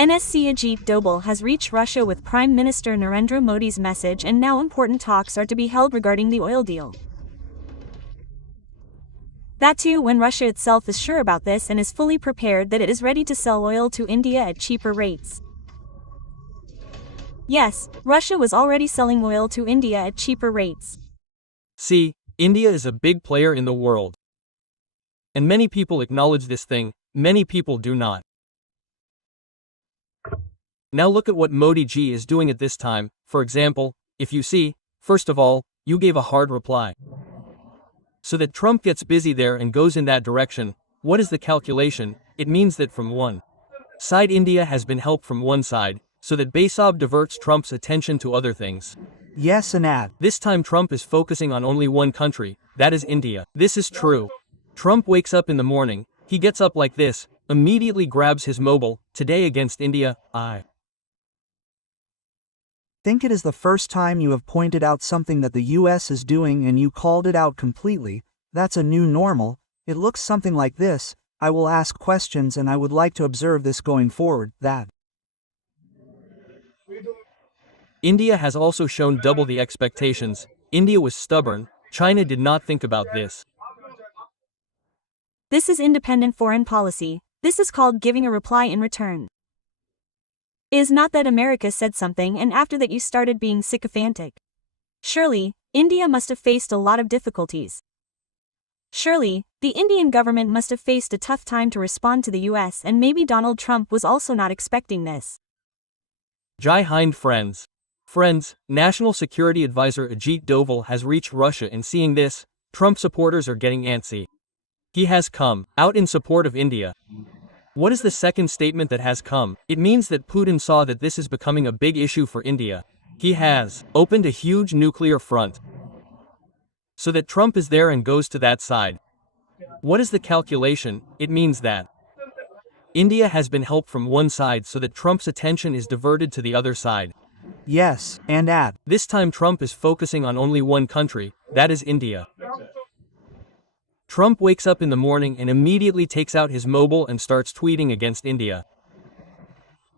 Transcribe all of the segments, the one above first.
NSC Ajit Doval has reached Russia with Prime Minister Narendra Modi's message, and now important talks are to be held regarding the oil deal. That too when Russia itself is sure about this and is fully prepared that it is ready to sell oil to India at cheaper rates. Yes, Russia was already selling oil to India at cheaper rates. See, India is a big player in the world. And many people acknowledge this thing, many people do not. Now look at what Modi ji is doing at this time. For example, if you see, first of all, you gave a hard reply. So that Trump gets busy there and goes in that direction. What is the calculation? It means that from one side India has been helped from one side, so that Basab diverts Trump's attention to other things. Yes, and add. This time Trump is focusing on only one country, that is India. This is true. Trump wakes up in the morning, he gets up like this, immediately grabs his mobile, today against India, I think it is the first time you have pointed out something that the US is doing and you called it out completely. That's a new normal. It looks something like this. I will ask questions and I would like to observe this going forward, that India has also shown double the expectations. India was stubborn, China did not think about this. This is independent foreign policy. This is called giving a reply in return. It is not that America said something and after that you started being sycophantic. Surely, India must have faced a lot of difficulties. Surely, the Indian government must have faced a tough time to respond to the US, and maybe Donald Trump was also not expecting this. Jai Hind friends. Friends, National Security Advisor Ajit Doval has reached Russia, and seeing this, Trump supporters are getting antsy. He has come out in support of India. What is the second statement that has come? It means that Putin saw that this is becoming a big issue for India. He has opened a huge nuclear front. So that Trump is there and goes to that side. What is the calculation? It means that India has been helped from one side so that Trump's attention is diverted to the other side. yes, and add. This time Trump is focusing on only one country, that is India. Trump wakes up in the morning and immediately takes out his mobile and starts tweeting against India.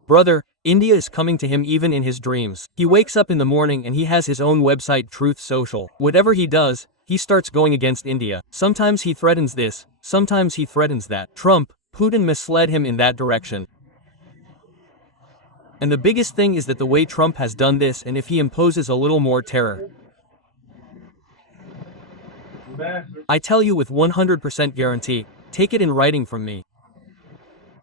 Brother, India is coming to him even in his dreams. He wakes up in the morning and he has his own website, Truth Social. Whatever he does, he starts going against India. Sometimes he threatens this, sometimes he threatens that. Putin misled him in that direction. And the biggest thing is that the way Trump has done this, and if he imposes a little more terror, I tell you with 100% guarantee, take it in writing from me.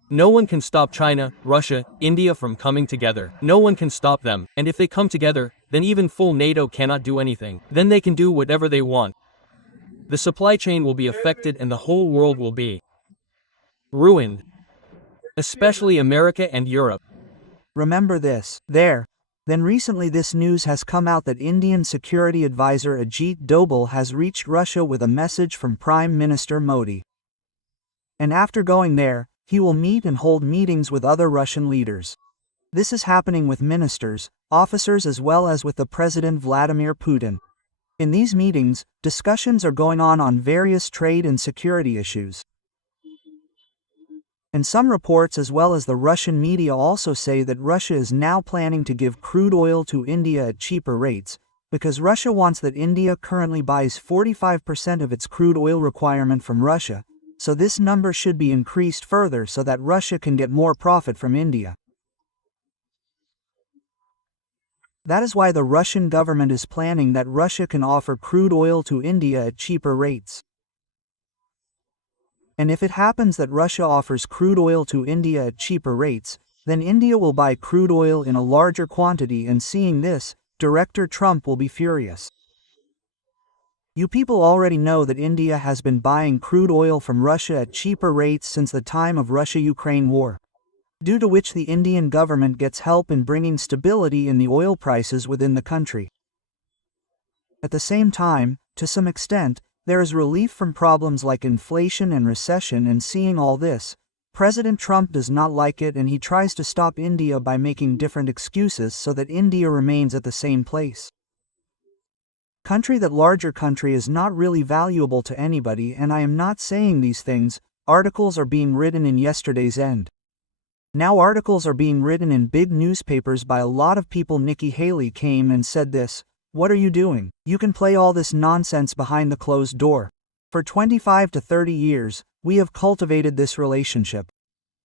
No one can stop China, Russia, India from coming together. No one can stop them, and if they come together, then even full NATO cannot do anything. Then they can do whatever they want. The supply chain will be affected and the whole world will be ruined. Especially America and Europe. Remember this. Then recently this news has come out that Indian Security Advisor Ajit Doval has reached Russia with a message from Prime Minister Modi. And after going there, he will meet and hold meetings with other Russian leaders. This is happening with ministers, officers as well as with the President Vladimir Putin. In these meetings, discussions are going on various trade and security issues. And some reports as well as the Russian media also say that Russia is now planning to give crude oil to India at cheaper rates, because Russia wants that India currently buys 45% of its crude oil requirement from Russia, so this number should be increased further so that Russia can get more profit from India. That is why the Russian government is planning that Russia can offer crude oil to India at cheaper rates. And if it happens that Russia offers crude oil to India at cheaper rates, then India will buy crude oil in a larger quantity, and seeing this, Director Trump will be furious. You people already know that India has been buying crude oil from Russia at cheaper rates since the time of Russia-Ukraine war, due to which the Indian government gets help in bringing stability in the oil prices within the country. At the same time, to some extent, there is relief from problems like inflation and recession, and seeing all this, President Trump does not like it and he tries to stop India by making different excuses so that India remains at the same place. Larger country is not really valuable to anybody, and I am not saying these things, articles are being written in yesterday's end. Now articles are being written in big newspapers by a lot of people. Nikki Haley came and said this, "What are you doing? You can play all this nonsense behind the closed door. For 25 to 30 years, we have cultivated this relationship.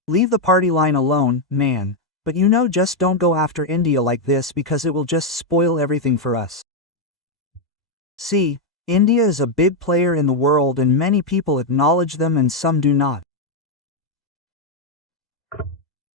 Leave the party line alone, man, but just don't go after India like this because it will just spoil everything for us." See, India is a big player in the world and many people acknowledge them and some do not.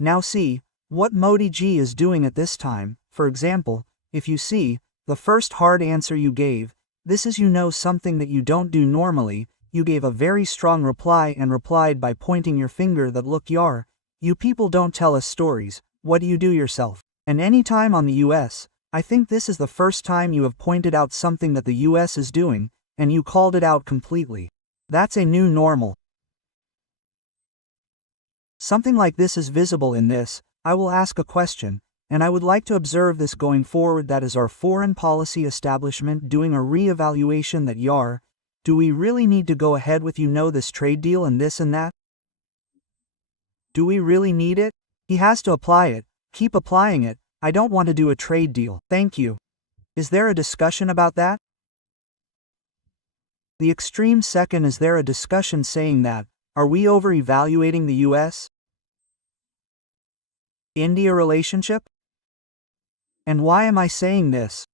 Now see, what Modi ji is doing at this time. For example, if you see, the first hard answer you gave, this is something that you don't do normally, you gave a very strong reply and replied by pointing your finger that look you people don't tell us stories, what do you do yourself? And any time on the US, I think this is the first time you have pointed out something that the US is doing, and you called it out completely. That's a new normal. Something like this is visible in this. I will ask a question, and I would like to observe this going forward. That is our foreign policy establishment doing a re-evaluation that do we really need to go ahead with this trade deal and this and that? Do we really need it? He has to apply it, keep applying it. I don't want to do a trade deal, thank you. Is there a discussion about that? The extreme second, is there a discussion saying that, are we over-evaluating the US? India relationship? And why am I saying this?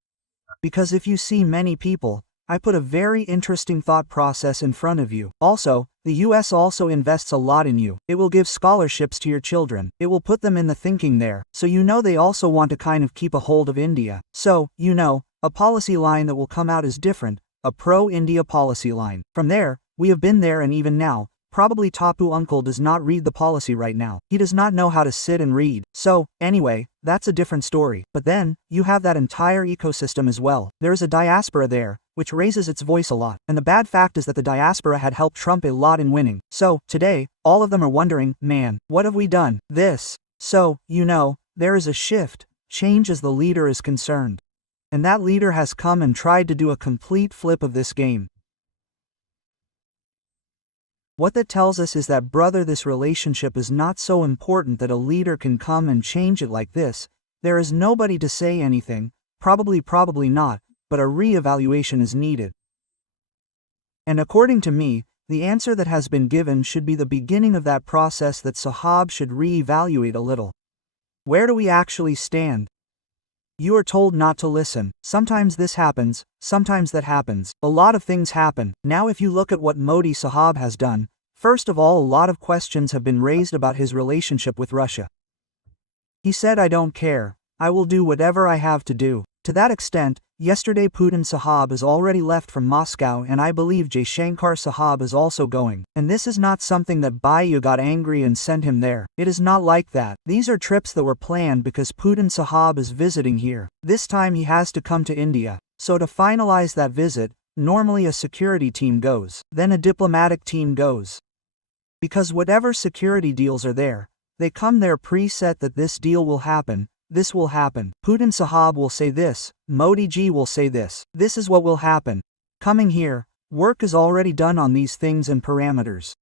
Because if you see many people, I put a very interesting thought process in front of you. Also, the US also invests a lot in you. It will give scholarships to your children. It will put them in the thinking there. So they also want to kind of keep a hold of India. So, a policy line that will come out is different, a pro-India policy line. From there, we have been there and even now, probably Tapu uncle does not read the policy right now. He does not know how to sit and read. So, anyway, that's a different story. But then, you have that entire ecosystem as well. There is a diaspora there, which raises its voice a lot. And the bad fact is that the diaspora had helped Trump a lot in winning. So, today, all of them are wondering, man, what have we done? This. So, there is a shift, change as the leader is concerned. And that leader has come and tried to do a complete flip of this game. What that tells us is that, brother, this relationship is not so important that a leader can come and change it like this. There is nobody to say anything, probably not, but a re-evaluation is needed. And according to me, the answer that has been given should be the beginning of that process, that Sahab should re-evaluate a little. Where do we actually stand? You are told not to listen. Sometimes this happens, sometimes that happens. A lot of things happen. Now if you look at what Modi Sahab has done, first of all, a lot of questions have been raised about his relationship with Russia. He said, I don't care. I will do whatever I have to do. To that extent, yesterday Putin Sahab is already left from Moscow, and I believe Jaishankar Sahab is also going. And this is not something that Bayu got angry and sent him there. It is not like that. These are trips that were planned because Putin Sahab is visiting here. This time he has to come to India. So to finalize that visit, normally a security team goes. Then a diplomatic team goes. Because whatever security deals are there, they come there preset that this deal will happen. This will happen. Putin Sahab will say this, Modi ji will say this. This is what will happen. Coming here, work is already done on these things and parameters.